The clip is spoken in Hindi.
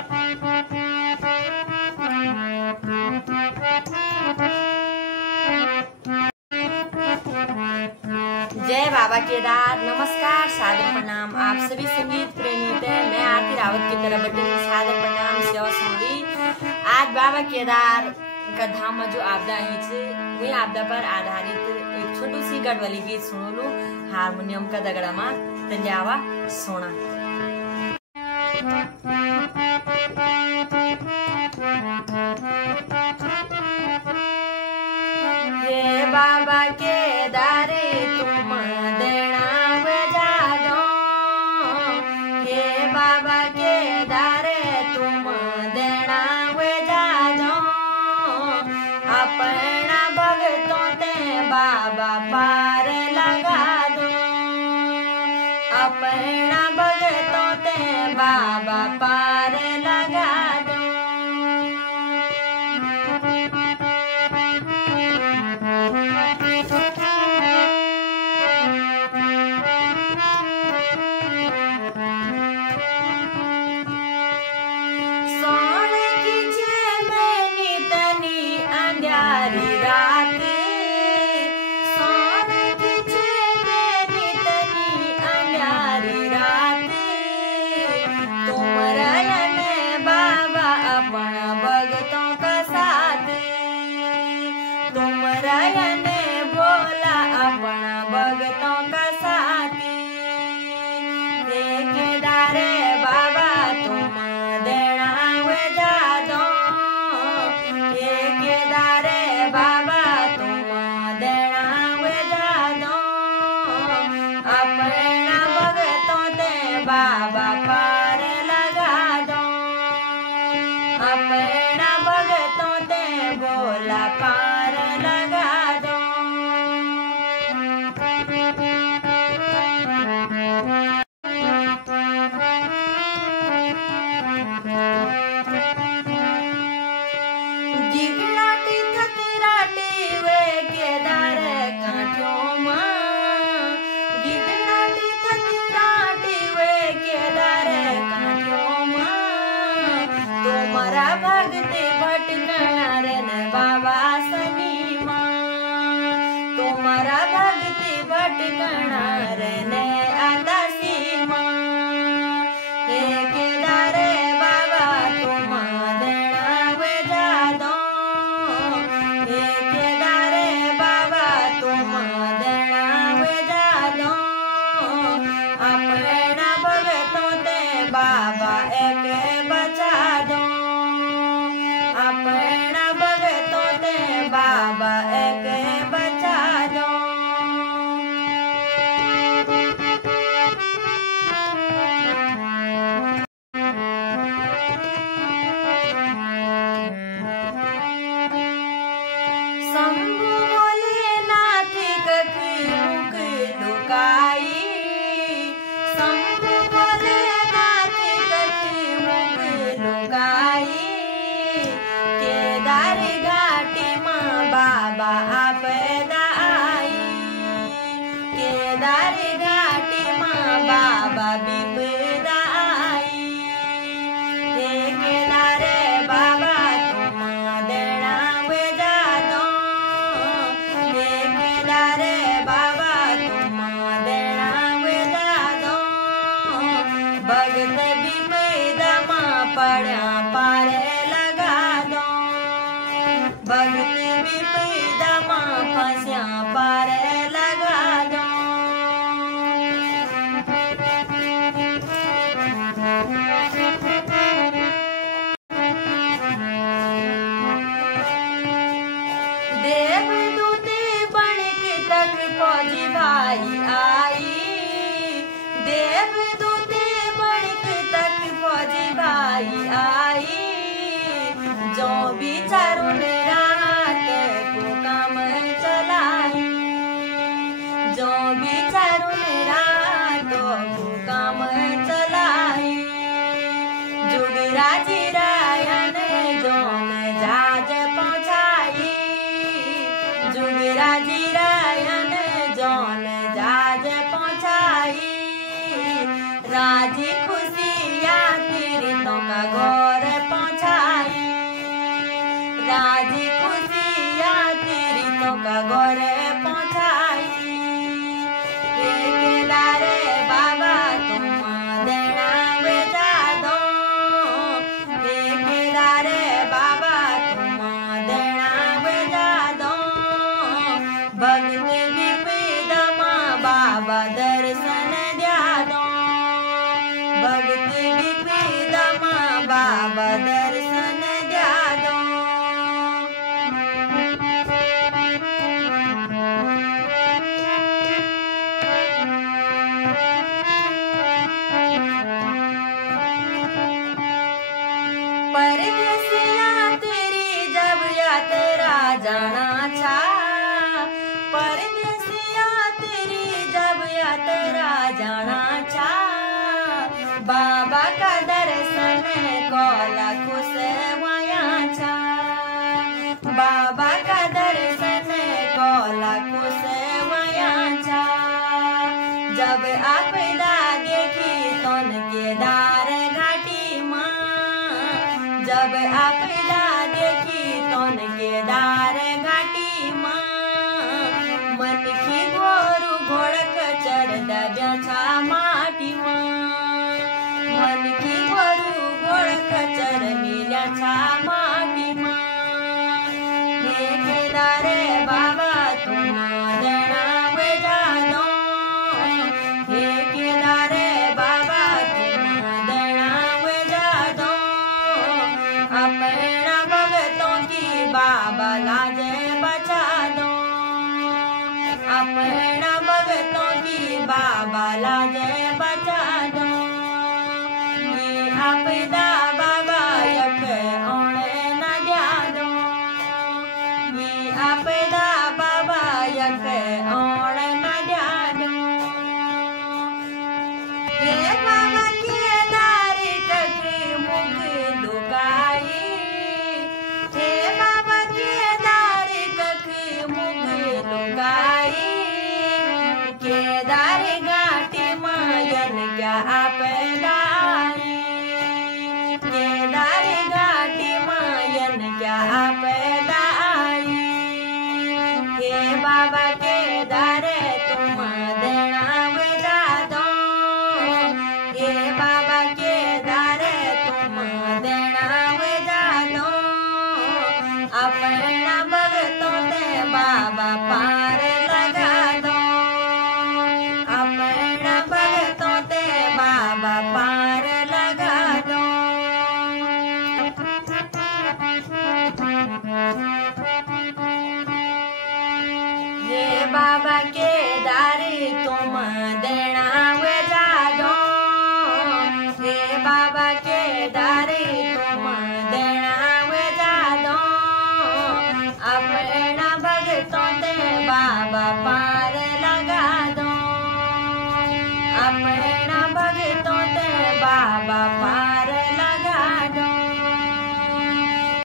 जय बाबा केदार। नमस्कार, सादर प्रणाम आप सभी संगीत प्रेमी थे। मैं आरती रावत की तरफ बटे सादर प्रणाम सेवा सुनली। आज बाबा केदार का धाम में जो आपदा ही वही आपदा पर आधारित एक छोटी सी गढ़वाली गीत सुनोलू हारमोनियम का दगड़ा में तंजावा सोना। हे बाबा केदार तुम देना बजा दो, हे बाबा केदार तुम देना बजा दो, अपना भगतों ते बाबा पार लगा दो, अपना भगतों ते बाबा पार लगा दो। बोला अपना भगतों का साथी, हे केदार बाबा तुम देना बजा दो, हे केदार बाबा तुम देना बजा दो, अपना भगतों ते बाबा पार लगा दो, अपना भगतों ते बोला पार लगा दो। गिगड़ाटी थतराटी वे केदार काठों मां, गिगड़ाटी थतराटी वे केदार काठों मां, तुम्हारा भक्ति भटकना रे बाबा सनी मां, तुम्हारा भक्ति भटकना रे आदासी मां, हे केदार बाबा तुम देना बजा दो, हे केदार बाबा तुम देना बजा दो, अपना भगतों ते बाबा एक बचा दो, अपना भगतों ते बाबा एक बचा दो। शंभु भोलेनाथ कखी मुख लुकाई, शंभु भोलेनाथ कखी मुख लुकाई, केदार घाटी मां बाबा आपदा आई, केदार घाटी मां बाबा विपदा आई, हे केदार बाबा तुम देना बजा दो, हे केदार बाबा तुम देना बजा दो, भगत विपदा मां पड़ा पार लगा दो, भगत विपदा मां फंसिया पार लगा दो। देवदूत बणिक तक फौजी भाई आई, देवदूत बणिक तक फौजी भाई आई, जो बिचारों ने रात को काम चलाई, जो बिचारों ने रात को काम चलाई, जुगराजी रायन जो में जहाज पहुंचाई, जुगराजी रायन जो में जहाज पहुंचाई, राजी खुशियाँ तीर्थों का घोर भक्त विपदमा बाबा दर्शन द्या दो। परदेसिया तेरी जब यात्रा जाना छा, परदेसिया तेरी जब यात्रा जाना छा, बाबा का दर्शन कोला खुश वया छा, बाबा का दर्शन कोला खुश वया छा। जब आपदा देखी तोन केदार घाटी माँ, जब आपदा देखी तोन केदार घाटी माँ, मन की गोरु घोड़क चढ़ दब्या छा माटी माँ, मन की गोरु घोड़क चढ़ मिल्या छा माटी माँ। हे केदार बाबा तुम देना वेजा दो, हे केदार बाबा तुम देना वेजा दो। अपना भगतों की बाबा लाजे बचा दो, अपना भगतों की बाबा लाजे बचा दो। ये आपदा बाबा यक ओणे न द्या दो, ये आपदा बाबा यक ओणे न द्या दो। हे बाबा केदार कख मुख लुकाई, हे बाबा केदार कख मुख लुकाई। केदार घाटी मायन क्या आपदा आई, केदार घाटी मायन क्या आपदा आई। हे बाबा केदार तुम देना वेजा दो, हे बाबा केदार तुम देना वेजा दो। अपना भगतों ते बाबा पार लगा दो, अपना भगतों ते बाबा पार लगा दो। हे बाबा केदार तुम देना वेजा दो, हे बाबा केदार